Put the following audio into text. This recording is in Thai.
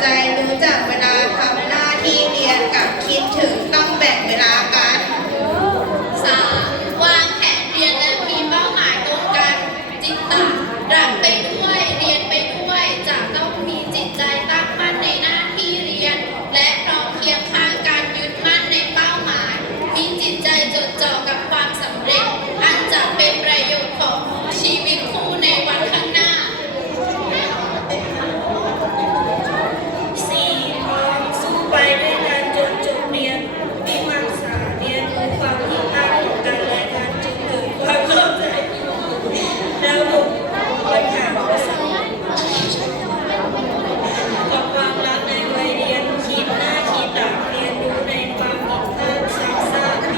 ใจรู้จักเวลาทำหน้าที่เรียนกับคิดถึงต้องแบ่งเวลากันมวางแผนเรียนและมีเป้าหมายตรงกัน จิตตะรักไปด้วยเรียนไปด้วย จะต้องมีจิตใจตั้งมั่นในหน้าที่เรียน และพร้อมเพียงข้างการยึดมั่นในเป้าหมาย มีจิตใจจดจ่อกับความสำเร็จ อันจะเป็นประโยชน์ของชีวิต